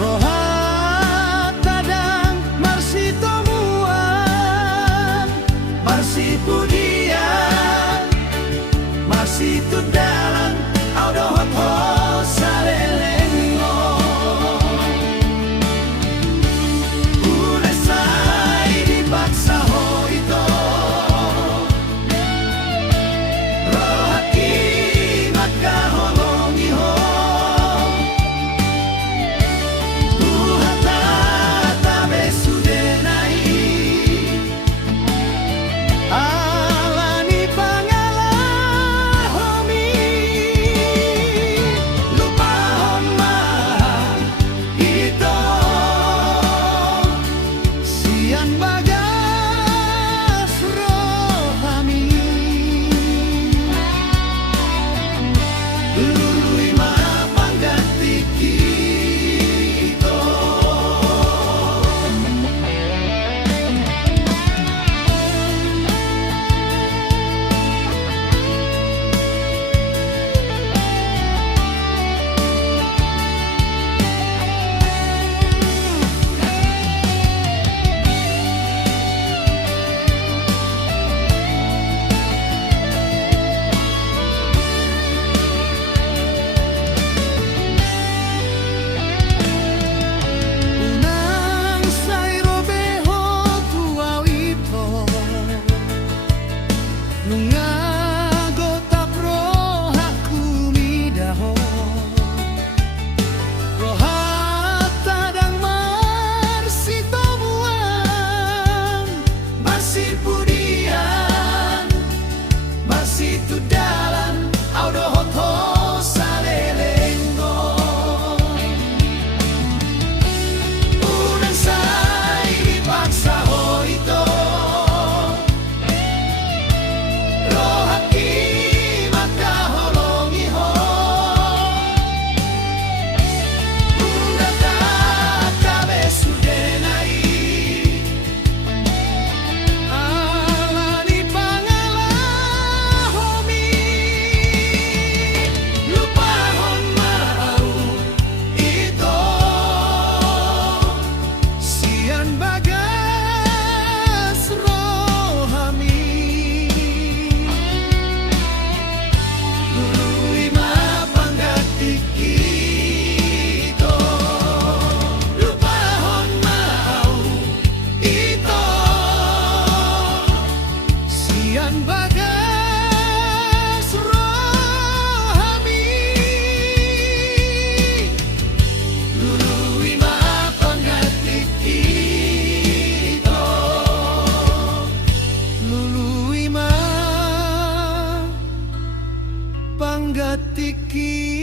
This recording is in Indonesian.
rohat tadang marsitomuan marsipudian marsitu dalan audohot ho salelengo unesai dipaksa ho ito rohati maka holongi ho tuhata tabe sudenai alani pangalah homi lupa homa ito sian bagas rohami lului mapangganti kito unang sairo beho tuau ito nungago tapro haku midaho rohat tadang marsitomuan marsipudian marsitu dalan audohot ho salelengo unang sai dipaksa ho ito rohati maka holongi ho undata kabe sudenai alani pangalah homi lupa hon mau ito sian bagas rohami lului mapanggati kito lupa hon mau ito sian bagas rohami lului mapanggati kito lului mapanggati kito